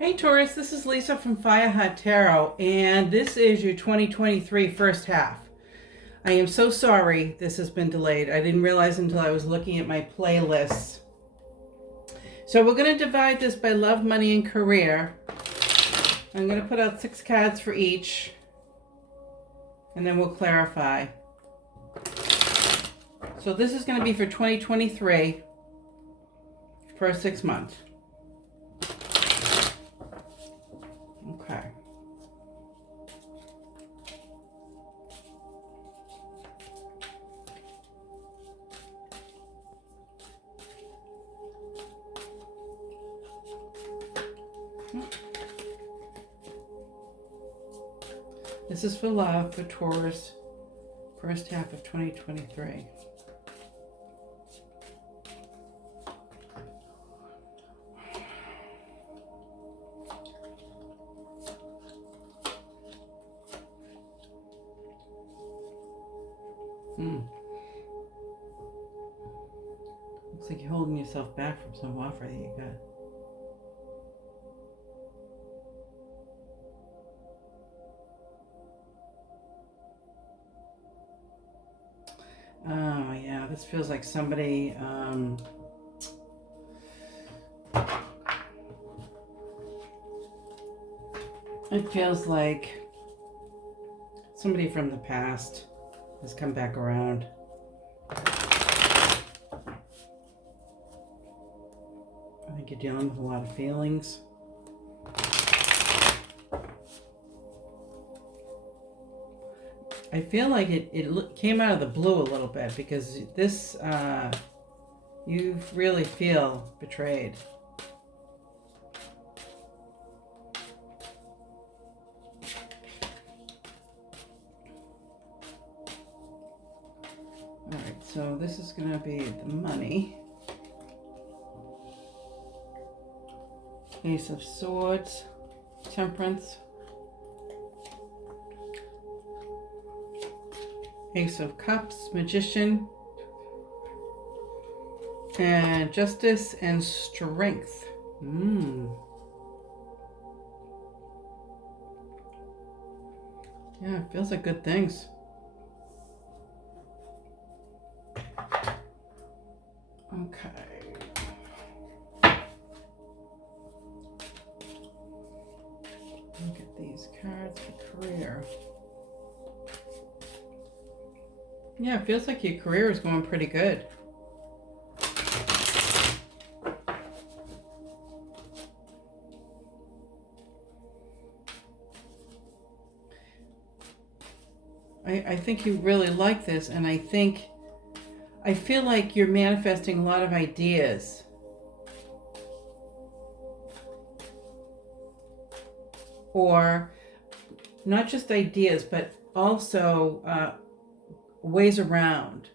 Hey Taurus, this is Lisa from Fire Heart Tarot, and this is your 2023 first half. I am so sorry this has been delayed. I didn't realize until I was looking at my playlists. So we're going to divide this by love, money, and career. I'm going to put out 6 cards for each, and then we'll clarify. So this is going to be for 2023, first 6 months. Okay. This is for love for Taurus, first half of 2023. Looks like you're holding yourself back from some offer that you got. Oh yeah, this feels like somebody it feels like somebody from the past has come back around. I think you're dealing with a lot of feelings. I feel like it came out of the blue a little bit because this, you really feel betrayed. All right, so this is going to be the money. Ace of Swords, Temperance, Ace of Cups, Magician, and Justice and Strength. Yeah, it feels like good things. Okay. Look at these cards for career. Yeah, it feels like your career is going pretty good. I think you really like this, and I feel like you're manifesting a lot of ideas. Or not just ideas, but also ways around,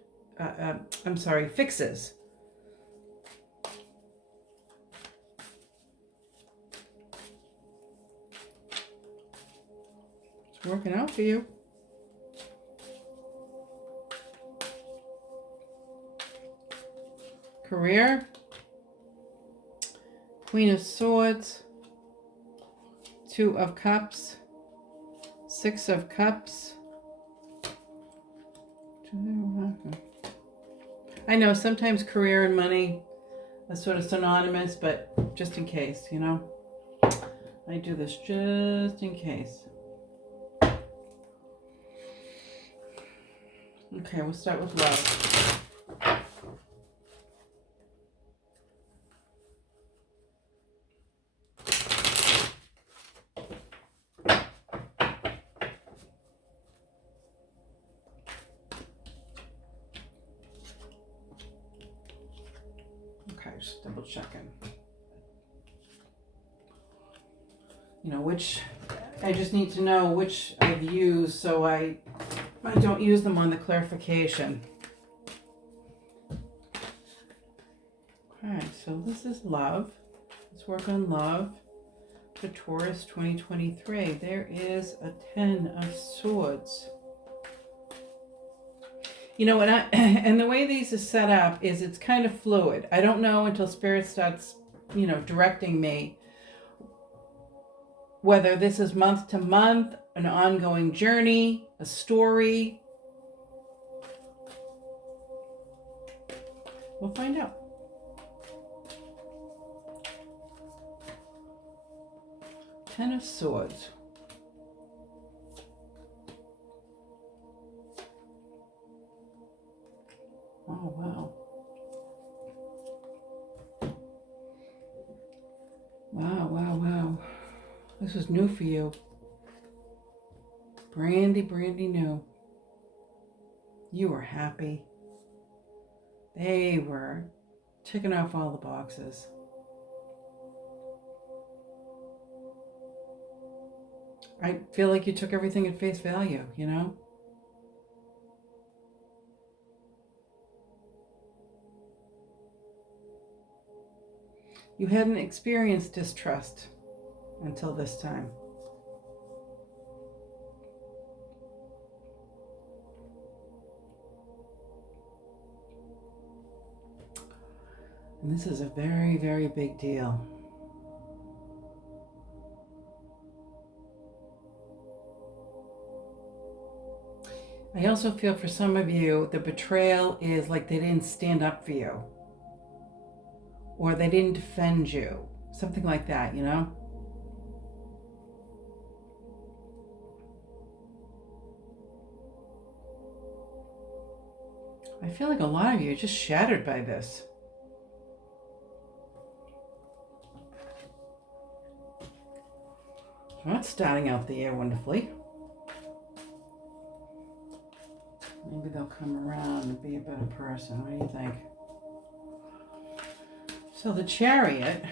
fixes. It's working out for you. Career, Queen of Swords, 2 of Cups, 6 of Cups. I know sometimes career and money are sort of synonymous, but just in case, you know. I do this just in case. Okay, we'll start with love. Just double checking. You know, which I just need to know which I've used so I don't use them on the clarification. Okay, so this is love. Let's work on love for Taurus 2023. There is a 10 of Swords. You know, and the way these are set up is it's kind of fluid. I don't know until Spirit starts, you know, directing me Whether this is month to month, an ongoing journey, a story, we'll find out. Ten of Swords. Oh, wow. Wow, wow, wow. This was new for you. Brandy new. You were happy. They were ticking off all the boxes. I feel like you took everything at face value, you know? You hadn't experienced distrust until this time. And this is a very, very big deal. I also feel for some of you, the betrayal is like they didn't stand up for you. Or they didn't defend you. Something like that, you know? I feel like a lot of you are just shattered by this. So that's starting out the year wonderfully. Maybe they'll come around and be a better person. What do you think? So the Chariot.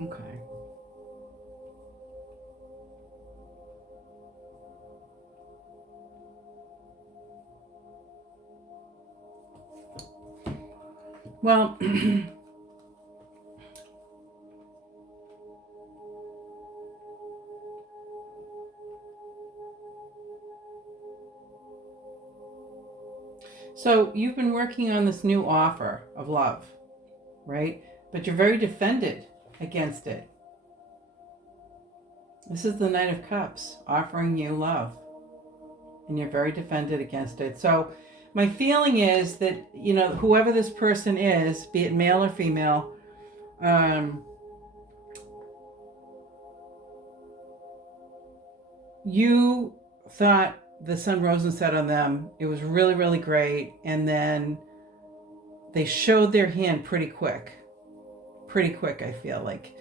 Okay. Well, so you've been working on this new offer of love, right? But you're very defended against it. This is the Knight of Cups offering you love. And you're very defended against it. So my feeling is that, you know, whoever this person is, be it male or female, you thought the sun rose and set on them. It was really, really great. And then they showed their hand pretty quick. Pretty quick, I feel like.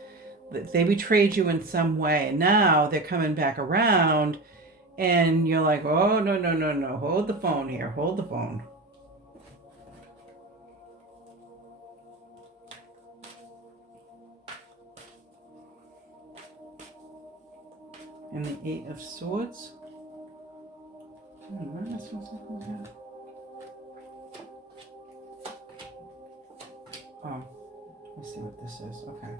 They betrayed you in some way. And now they're coming back around and you're like, oh, no. Hold the phone here. Hold the phone. And the Eight of Swords. Oh, let's see what this is. Okay.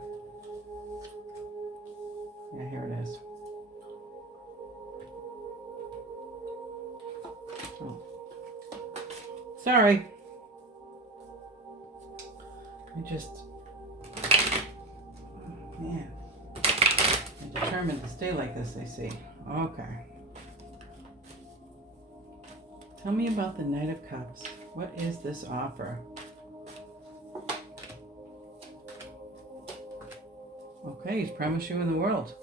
Yeah, here it is. Oh. Sorry. Man. I'm determined to stay like this, I see. Okay. Tell me about the Knight of Cups. What is this offer? Okay, he's promised you in the world.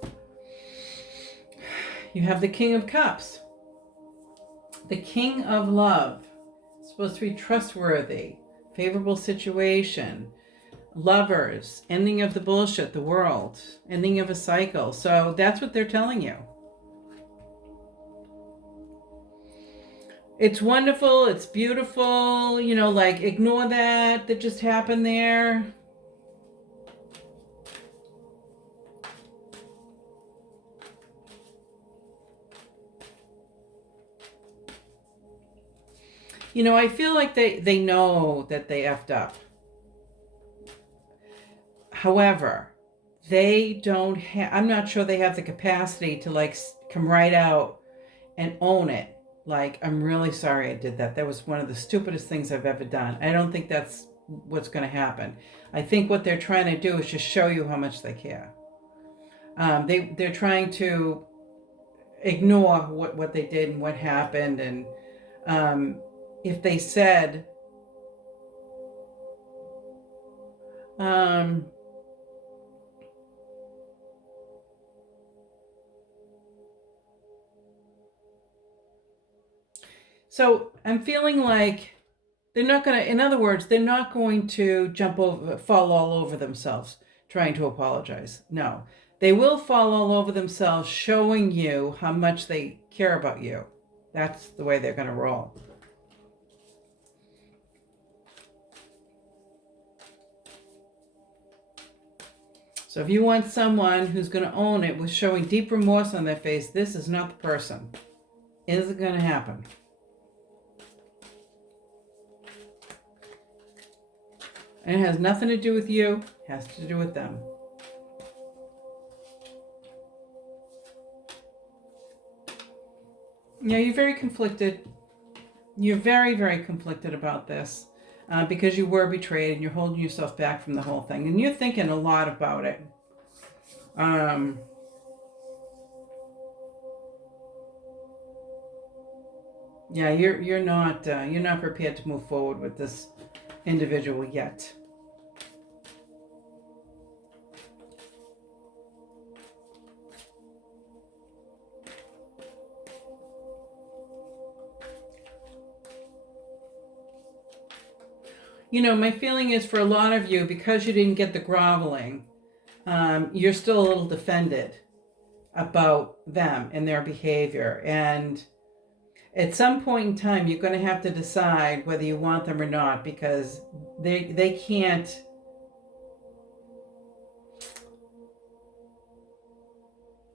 You have the King of Cups. The King of Love. It's supposed to be trustworthy, favorable situation, lovers, ending of the bullshit, the world, ending of a cycle. So that's what they're telling you. It's wonderful. It's beautiful. You know, like, ignore that just happened there. You know, I feel like they know that they effed up. However, they don't have, I'm not sure they have the capacity to like come right out and own it. Like, I'm really sorry I did that. That was one of the stupidest things I've ever done. I don't think that's what's going to happen. I think what they're trying to do is just show you how much they care. They're trying to ignore what they did and what happened. And if they said, so I'm feeling like they're not going to, in other words, they're not going to fall all over themselves trying to apologize. No, they will fall all over themselves showing you how much they care about you. That's the way they're going to roll. So if you want someone who's going to own it with showing deep remorse on their face, this is not the person. It isn't going to happen. And it has nothing to do with you. It has to do with them. Yeah, you're very conflicted. You're very, very conflicted about this because you were betrayed and you're holding yourself back from the whole thing. And you're thinking a lot about it. Yeah, you're not prepared to move forward with this individual yet. You know, my feeling is for a lot of you, because you didn't get the groveling, you're still a little defended about them and their behavior. And at some point in time, you're going to have to decide whether you want them or not, because they can't.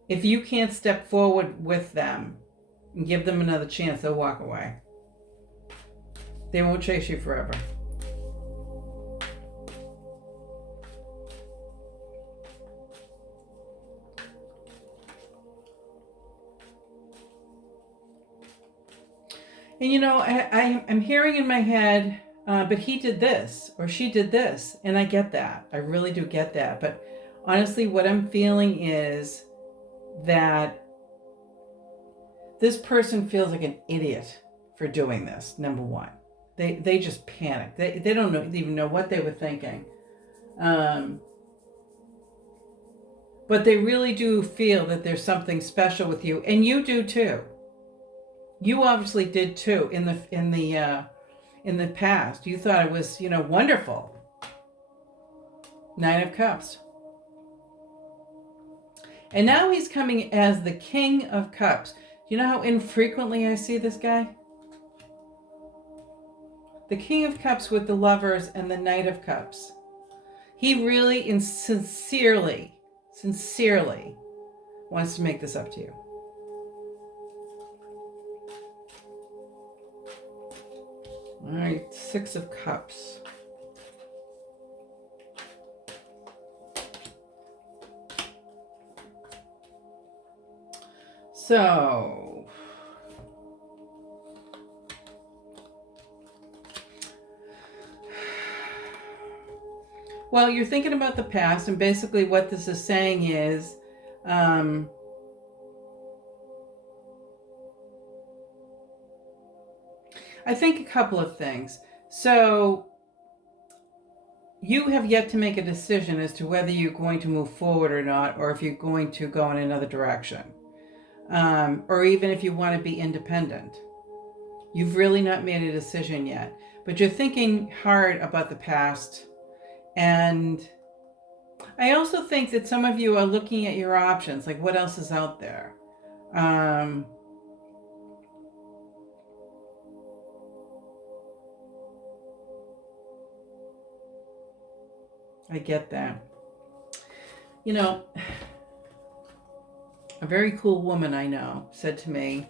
If you can't step forward with them and give them another chance, they'll walk away. They won't chase you forever. And you know, I'm hearing in my head, but he did this or she did this. And I get that. I really do get that. But honestly, what I'm feeling is that this person feels like an idiot for doing this, number one. They just panicked. They don't even know what they were thinking. But they really do feel that there's something special with you. And you do too. You obviously did too in the past. You thought it was, wonderful. 9 of Cups. And now he's coming as the King of Cups. Do you know how infrequently I see this guy? The King of Cups with the Lovers and the Knight of Cups. He really and sincerely wants to make this up to you. All right, 6 of Cups. So, well, you're thinking about the past, and basically what this is saying is, I think a couple of things. So you have yet to make a decision as to whether you're going to move forward or not, or if you're going to go in another direction, or even if you want to be independent. You've really not made a decision yet, but you're thinking hard about the past. And I also think that some of you are looking at your options, like what else is out there. I get that. You know, a very cool woman I know said to me,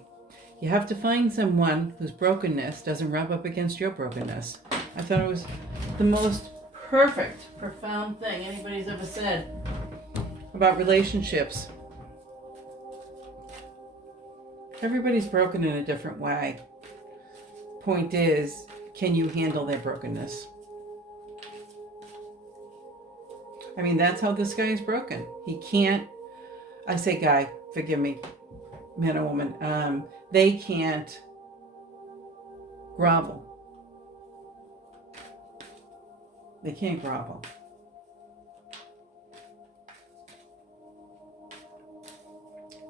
you have to find someone whose brokenness doesn't rub up against your brokenness. I thought it was the most perfect, profound thing anybody's ever said. about relationships. Everybody's broken in a different way. Point is, can you handle their brokenness? I mean, that's how this guy is broken. He can't, I say guy, forgive me, man or woman, they can't grovel. They can't grovel.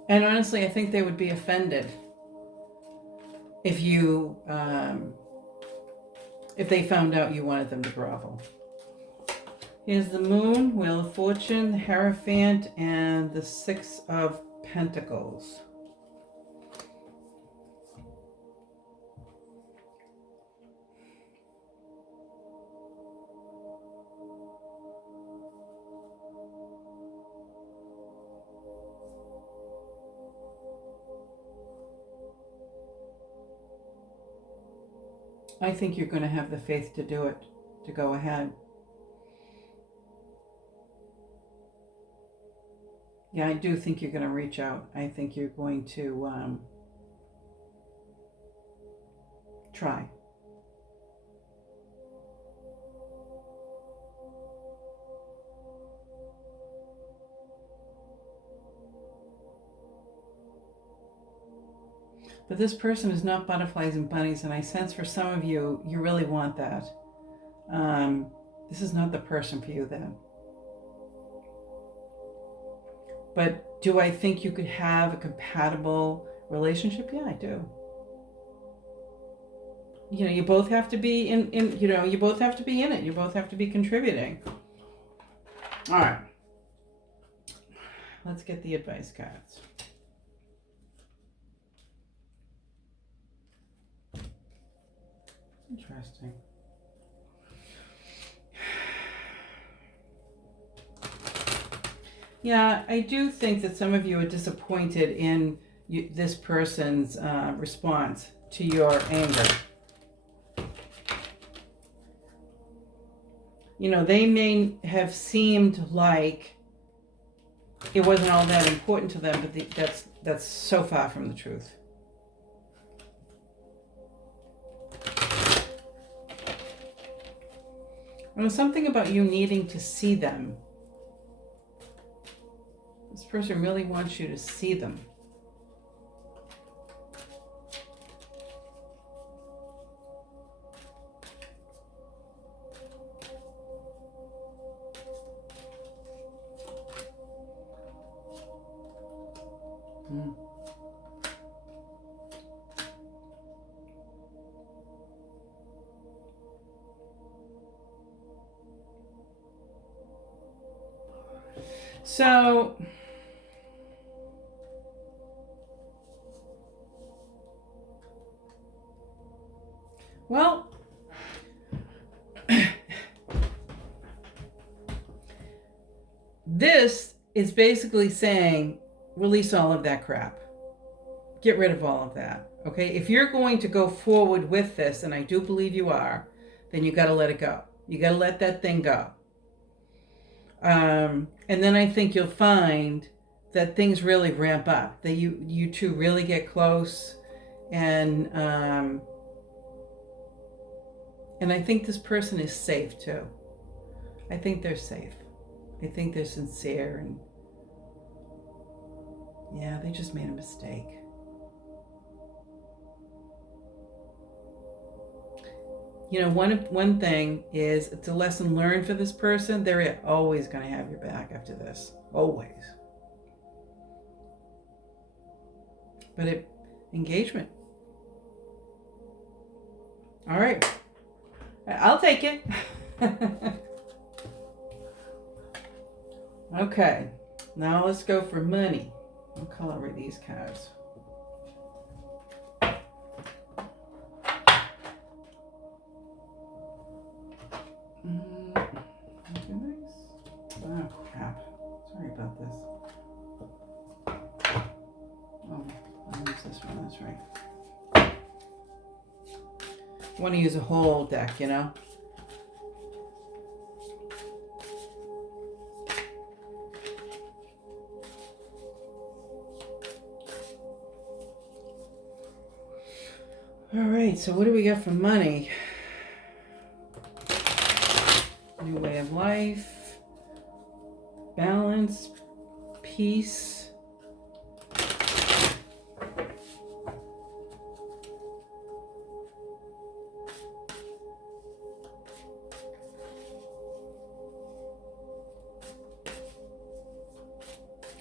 And honestly, I think they would be offended if you, if they found out you wanted them to grovel. Here's the Moon, Wheel of Fortune, the Hierophant, and the Six of Pentacles. I think you're going to have the faith to do it, to go ahead. Yeah, I do think you're going to reach out. I think you're going to try. But this person is not butterflies and bunnies, and I sense for some of you, you really want that. This is not the person for you then. But do I think you could have a compatible relationship? Yeah, I do. You know, you both have to be you both have to be in it. You both have to be contributing. All right. Let's get the advice cards. Interesting. Yeah, I do think that some of you are disappointed in this person's response to your anger. You know, they may have seemed like it wasn't all that important to them, but that's so far from the truth. And there's something about you needing to see them. This person really wants you to see them. So, well, this is basically saying, release all of that crap. Get rid of all of that, okay? If you're going to go forward with this, and I do believe you are, then you got to let it go. You got to let that thing go. And then I think you'll find that things really ramp up, that you two really get close, and I think this person is safe too. I think they're safe. I think they're sincere, and yeah, they just made a mistake. You know, one thing is, it's a lesson learned for this person. They're always going to have your back after this. Always. But engagement. All right. I'll take it. Okay. Now let's go for money. What color are these cards? Oh, crap. Sorry about this. Oh, I'll use this one. That's right. I want to use a whole deck, you know? All right, so what do we got for money? New way of life, balance, peace.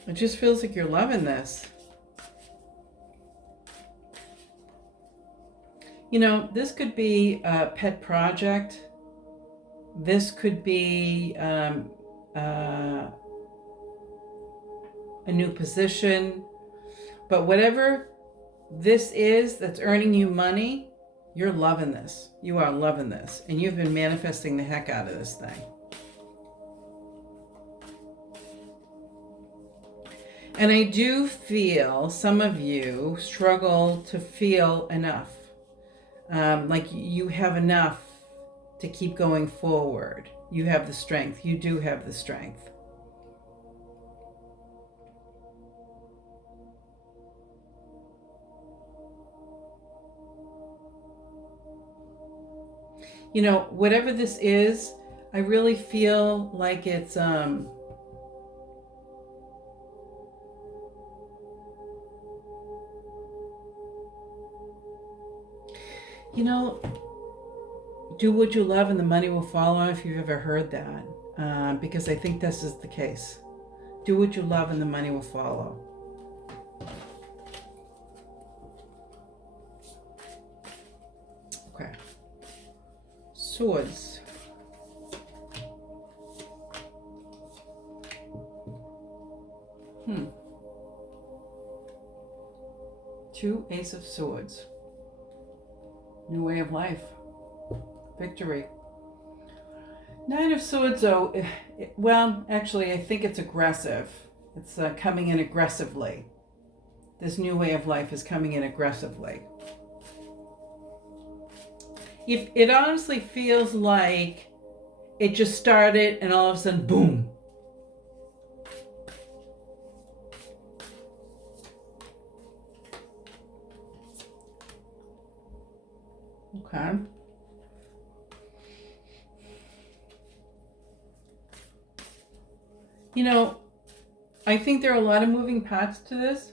It just feels like you're loving this. You know, this could be a pet project. This could be a new position. But whatever this is that's earning you money, you're loving this. You are loving this. And you've been manifesting the heck out of this thing. And I do feel some of you struggle to feel enough. Like you have enough to keep going forward. You have the strength. You do have the strength. You know, whatever this is, I really feel like it's you know, do what you love and the money will follow, if you've ever heard that. Because I think this is the case. Do what you love and the money will follow. Okay. Swords. Two Ace of Swords. New way of life. Victory. Nine of Swords, though, well, actually, I think it's aggressive. It's coming in aggressively. This new way of life is coming in aggressively. If it honestly feels like it just started and all of a sudden, boom. Okay. You know, I think there are a lot of moving parts to this.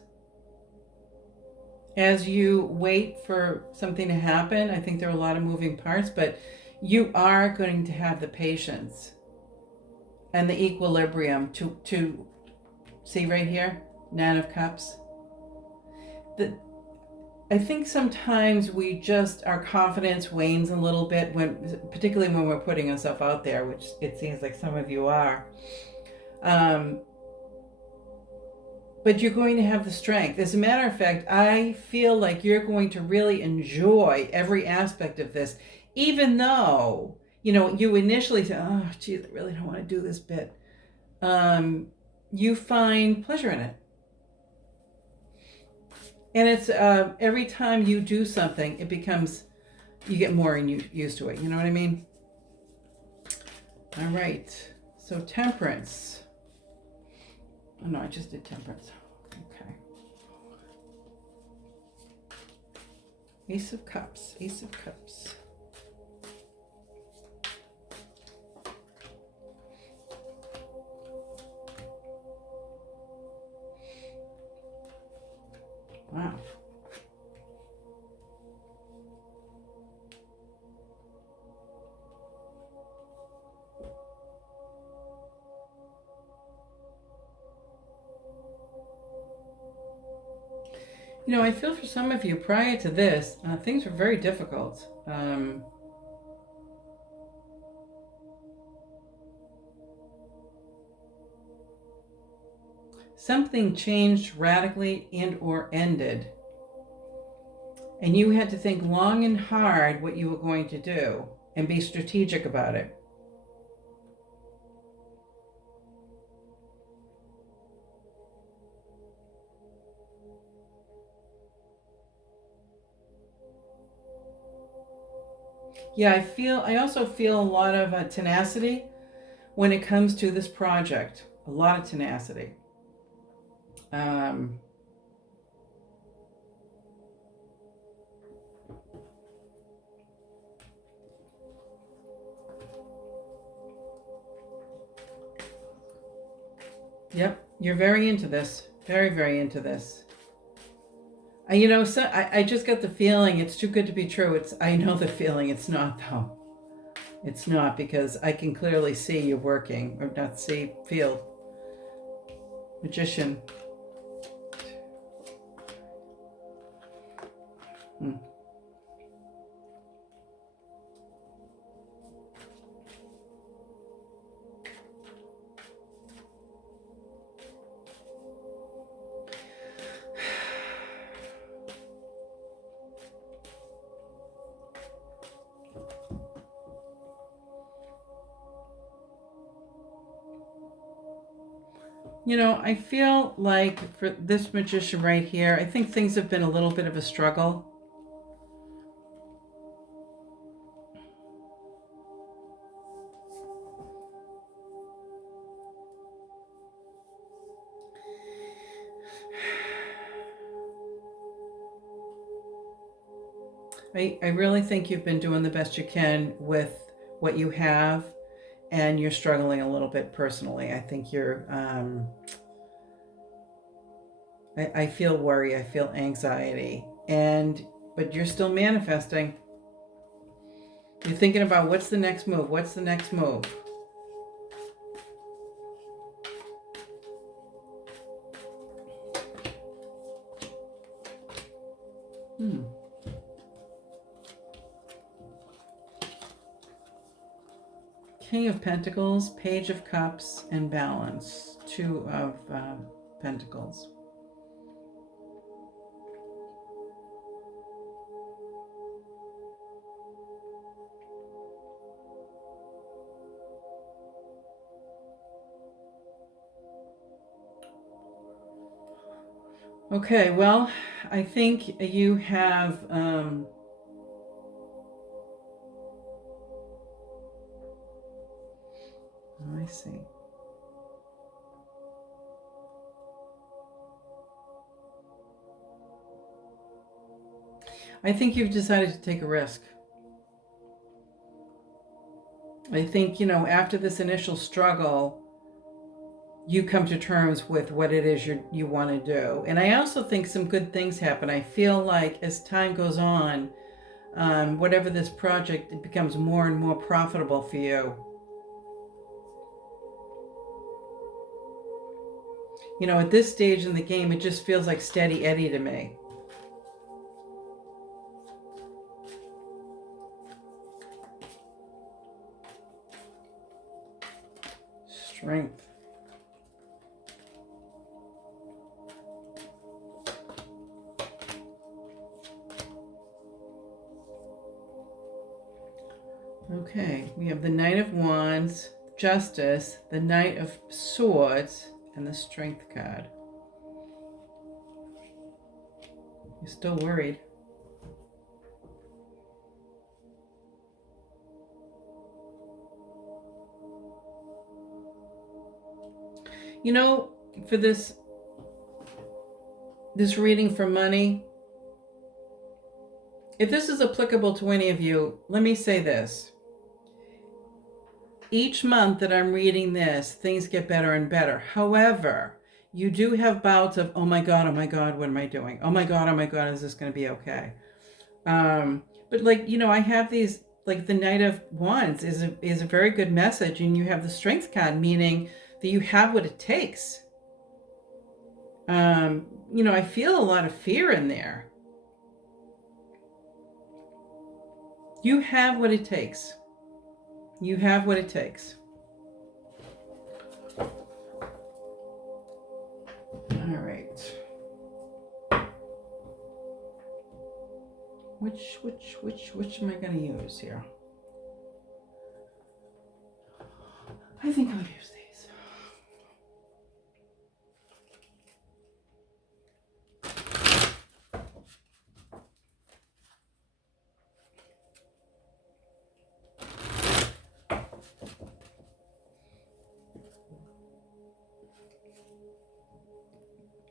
As you wait for something to happen, I think there are a lot of moving parts, but you are going to have the patience and the equilibrium to see right here, Nine of Cups. I think sometimes our confidence wanes a little bit, particularly when we're putting ourselves out there, which it seems like some of you are. But you're going to have the strength. As a matter of fact, I feel like you're going to really enjoy every aspect of this, even though, you know, you initially say, oh, geez, I really don't want to do this bit. You find pleasure in it. And it's every time you do something, it becomes, you get more used to it. You know what I mean? All right. So Temperance. Oh, no, I just did Temperance. Okay. Ace of Cups. Ace of Cups. Wow. You know, I feel for some of you prior to this, things were very difficult. Something changed radically and or ended. And you had to think long and hard what you were going to do and be strategic about it. Yeah, I also feel a lot of tenacity when it comes to this project. A lot of tenacity. Yep, you're very into this. Very, very into this. You know, so I just got the feeling it's too good to be true. I know the feeling. It's not, though. It's not, because I can clearly see you working, or not see, feel. Magician. Hmm. You know, I feel like for this magician right here, I think things have been a little bit of a struggle. I really think you've been doing the best you can with what you have, and you're struggling a little bit personally. I think you're, I feel worry, I feel anxiety, but you're still manifesting. You're thinking about what's the next move? What's the next move? King of Pentacles, Page of Cups, and Balance. Two of Pentacles. Okay, well, I think you have I see. I think you've decided to take a risk. I think, you know, after this initial struggle, you come to terms with what it is you want to do. And I also think some good things happen. I feel like as time goes on, whatever this project, it becomes more and more profitable for you. You know, at this stage in the game, it just feels like steady Eddie to me. Strength. Okay, we have the Knight of Wands, Justice, the Knight of Swords, and the Strength card. You're still worried. You know, for this reading for money, if this is applicable to any of you, let me say this. Each month that I'm reading this, things get better and better. However, you do have bouts of, oh my God, what am I doing? Oh my God, is this going to be okay? But like, you know, I have these, like the Knight of Wands is a very good message, and you have the Strength card, meaning that you have what it takes. You know, I feel a lot of fear in there. You have what it takes. You have what it takes. All right. Which am I going to use here? I think I'll use these.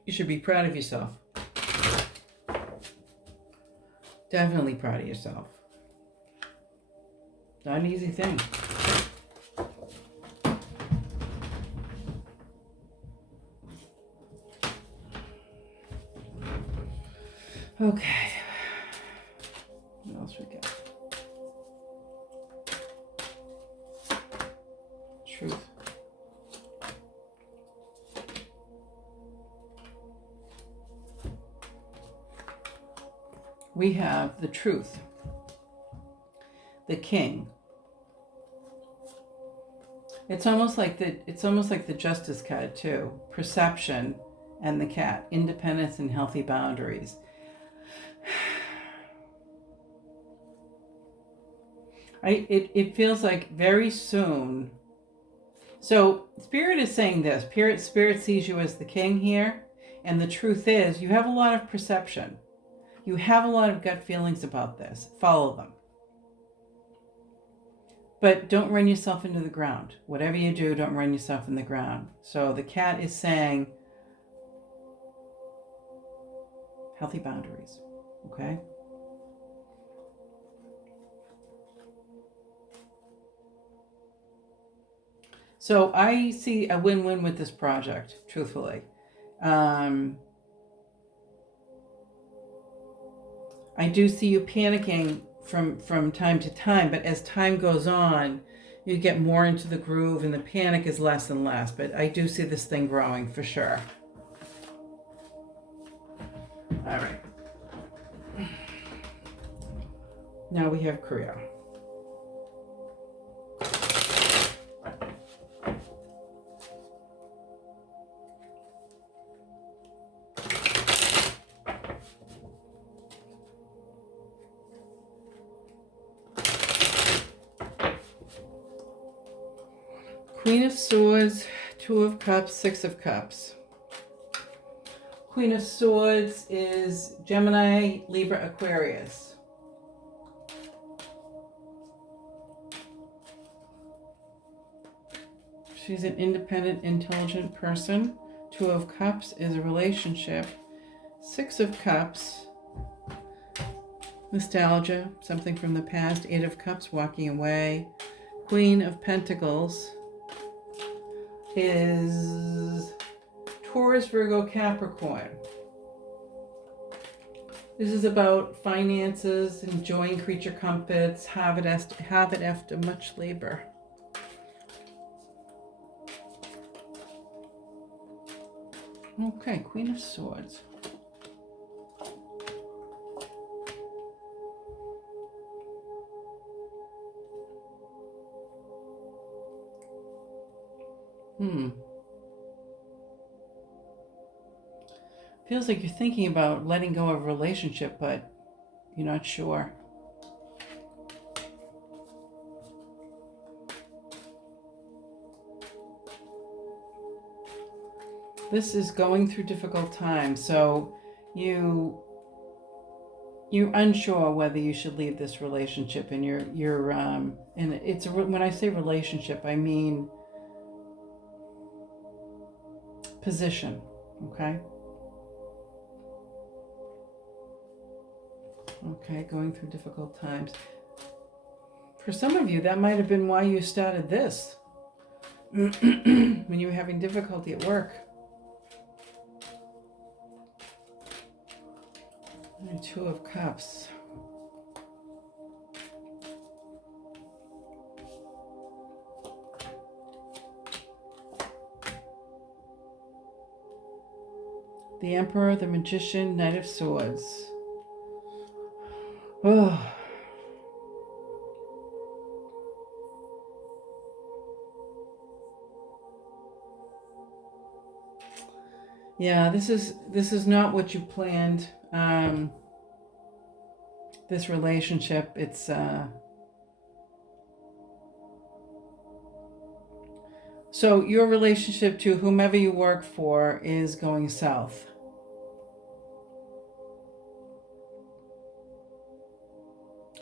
You should be proud of yourself. Definitely proud of yourself. Not an easy thing. Okay. What else we got? Truth. We have the truth. The king. It's almost like the justice card too. Perception and the cat. Independence and healthy boundaries. It feels like very soon. So Spirit is saying this. Spirit sees you as the king here. And the truth is you have a lot of perception. You have a lot of gut feelings about this. Follow them. But don't run yourself into the ground. Whatever you do, don't run yourself in the ground. So the cat is saying healthy boundaries. Okay? So I see a win-win with this project, truthfully. I do see you panicking from time to time, but as time goes on, you get more into the groove and the panic is less and less. But I do see this thing growing for sure. All right. Now we have Creo. Queen of Swords, Two of Cups, Six of Cups. Queen of Swords is Gemini, Libra, Aquarius. She's an independent, intelligent person. Two of Cups is a relationship. Six of Cups, nostalgia, something from the past. Eight of Cups, walking away. Queen of Pentacles is Taurus, Virgo, Capricorn. This is about finances, enjoying creature comforts, have it after much labor. Okay, Queen of Swords. Feels like you're thinking about letting go of a relationship, but you're not sure. This is going through difficult times, so you're unsure whether you should leave this relationship, and you're and it's when I say relationship, I mean position, okay? Okay, going through difficult times. For some of you, that might have been why you started this. When you were having difficulty at work. And Two of Cups. The Emperor, the Magician, Knight of Swords. Oh. Yeah, this is not what you planned. This relationship, it's so your relationship to whomever you work for is going south.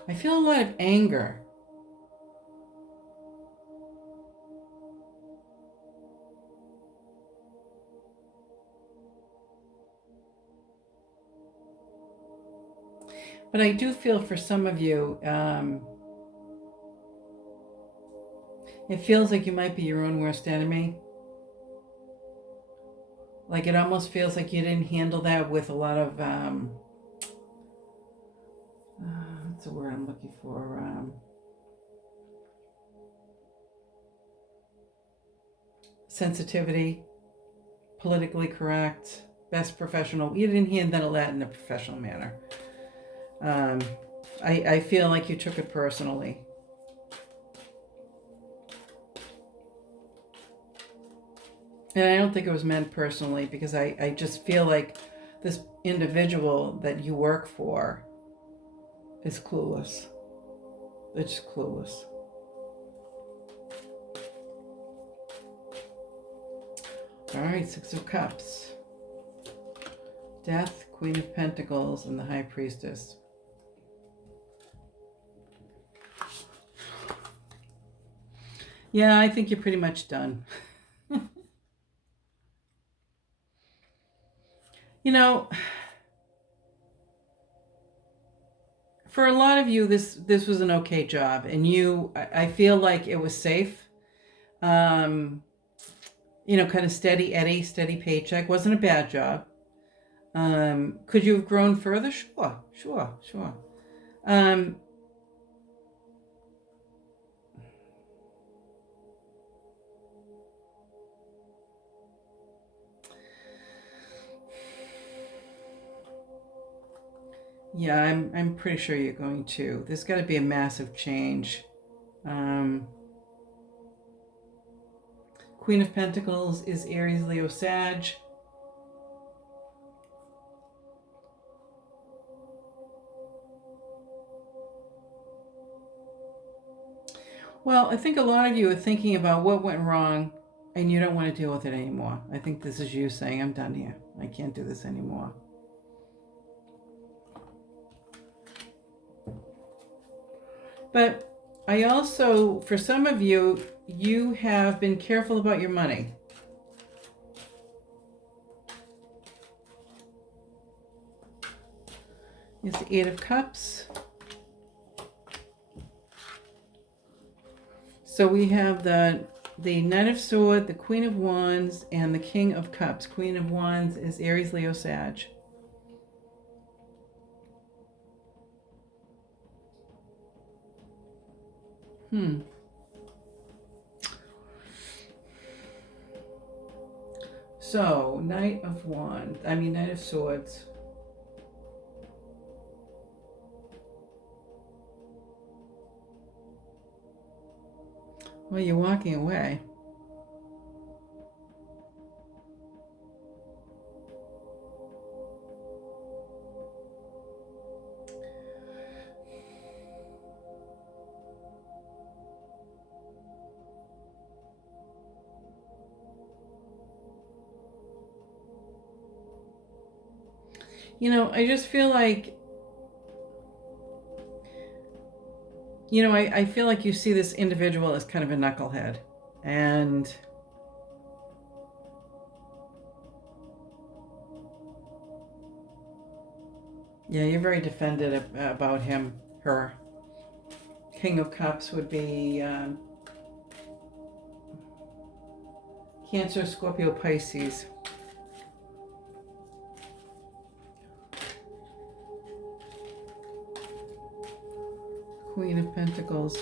I feel a lot of anger. But I do feel for some of you, it feels like you might be your own worst enemy. Like it almost feels like you didn't handle that with a lot of the word I'm looking for? Sensitivity, politically correct, best professional. You didn't handle that in a professional manner. I feel like you took it personally. And I don't think it was meant personally, because I just feel like this individual that you work for is clueless. It's just clueless. All right, Six of Cups. Death, Queen of Pentacles, and the High Priestess. Yeah, I think you're pretty much done. You know, for a lot of you, this was an okay job, and I feel like it was safe. You know, kind of steady Eddie, steady paycheck. Wasn't a bad job. Could you have grown further? Sure. Yeah, I'm pretty sure you're going to. There's got to be a massive change. Queen of Pentacles is Aries, Leo, Sag. Well, I think a lot of you are thinking about what went wrong and you don't want to deal with it anymore. I think this is you saying, I'm done here. I can't do this anymore. But I also, for some of you, you have been careful about your money. It's the Eight of Cups. So we have the Knight of Swords, the Queen of Wands, and the King of Cups. Queen of Wands is Aries, Leo, Sag. So, Knight of Swords. Well, you're walking away. You know, I just feel like, you know, I feel like you see this individual as kind of a knucklehead. And yeah, you're very defended about him, her. King of Cups would be Cancer, Scorpio, Pisces. Queen of Pentacles.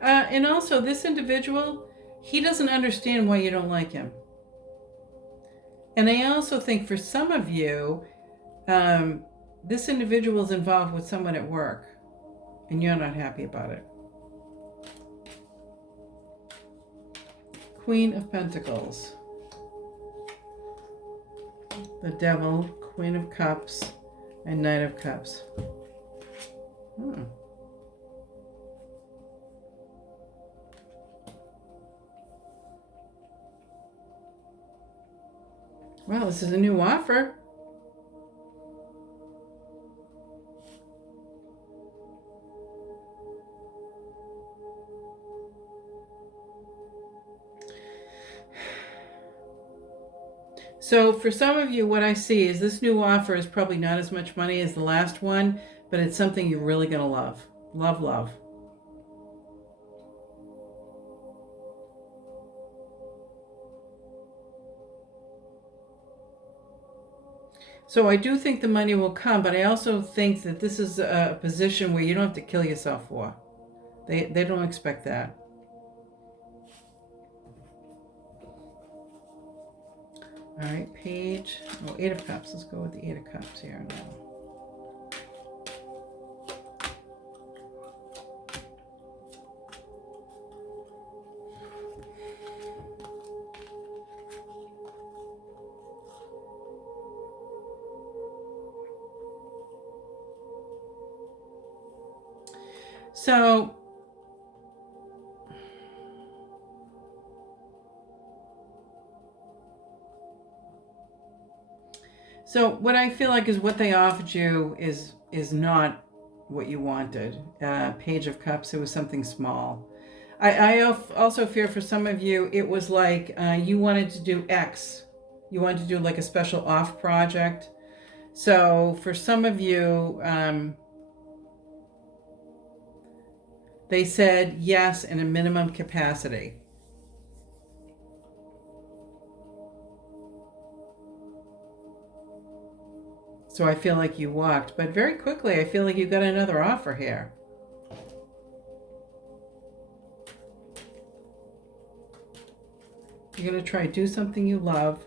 And also, this individual, he doesn't understand why you don't like him. And I also think for some of you, this individual is involved with someone at work, and you're not happy about it. Queen of Pentacles. The Devil, Queen of Cups, and Knight of Cups. Well, this is a new offer. So for some of you, what I see is this new offer is probably not as much money as the last one, but it's something you're really going to love. Love. So I do think the money will come, but I also think that this is a position where you don't have to kill yourself for. They don't expect that. All right, page, Eight of Cups. Let's go with the Eight of Cups here now. So what I feel like is what they offered you is not what you wanted. Page of Cups, it was something small. I also fear for some of you, it was like you wanted to do X. You wanted to do like a special off project. So for some of you, they said yes in a minimum capacity. So I feel like you walked, but very quickly I feel like you got another offer here. You're going to try to do something you love.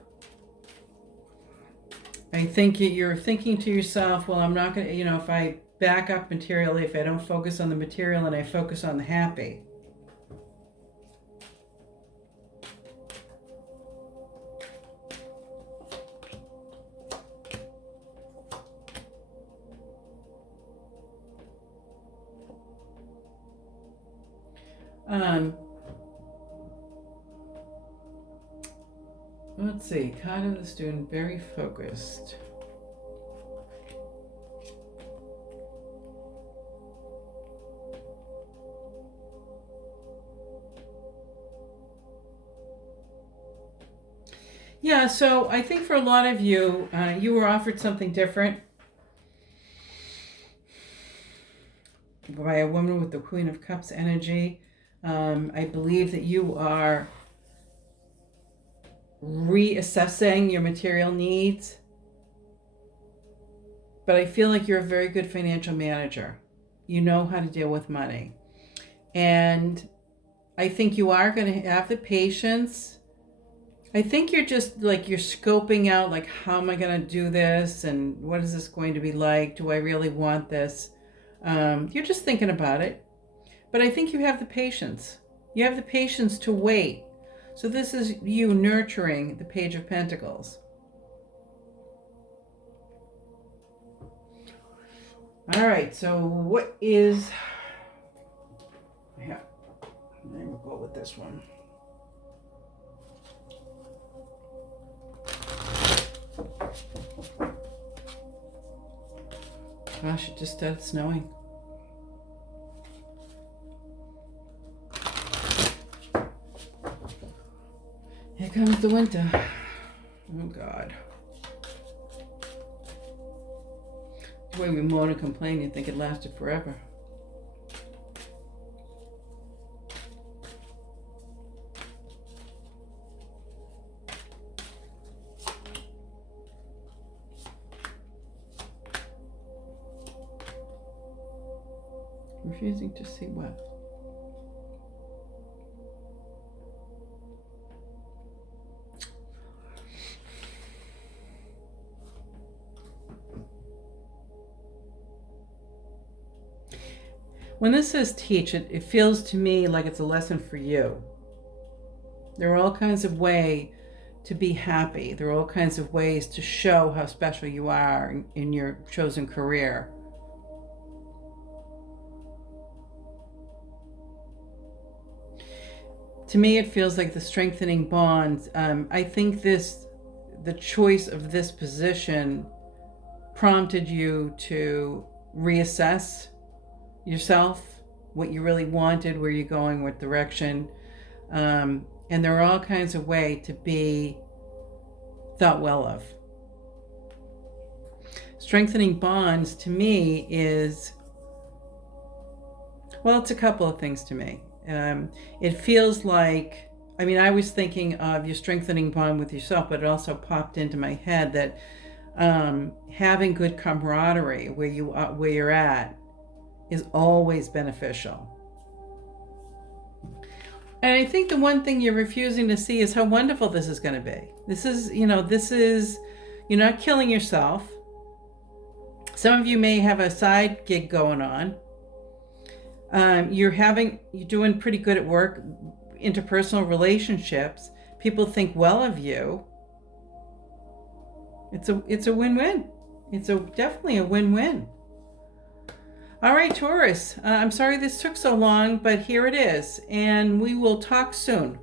I think you're thinking to yourself, well, I'm not going to, if I back up materially, if I don't focus on the material and I focus on the happy. Let's see, card of the student, very focused. Yeah, so I think for a lot of you, you were offered something different by a woman with the Queen of Cups energy. I believe that you are reassessing your material needs, but I feel like you're a very good financial manager. You know how to deal with money, and I think you are going to have the patience. I think you're just like, you're scoping out, like, how am I going to do this, and what is this going to be like? Do I really want this? You're just thinking about it, but I think you have the patience. You have the patience to wait. So this is you nurturing the Page of Pentacles. All right, so what is... Yeah, we'll go with this one. Gosh, it just started snowing. Here comes the winter. Oh God. The way we moan and complain, you'd think it lasted forever. Refusing to see what? When this says teach, it feels to me like it's a lesson for you. There are all kinds of ways to be happy. There are all kinds of ways to show how special you are in your chosen career. To me, it feels like the strengthening bonds. I think the choice of this position prompted you to reassess yourself, what you really wanted, where you're going, what direction. And there are all kinds of ways to be thought well of. Strengthening bonds to me is, well, it's a couple of things to me. It feels like, I was thinking of your strengthening bond with yourself, but it also popped into my head that having good camaraderie where you're at is always beneficial. And I think the one thing you're refusing to see is how wonderful this is going to be. This is, you're not killing yourself. Some of you may have a side gig going on. You're doing pretty good at work, interpersonal relationships. People think well of you. It's a win-win. It's definitely a win-win. All right, Taurus, I'm sorry this took so long, but here it is, and we will talk soon.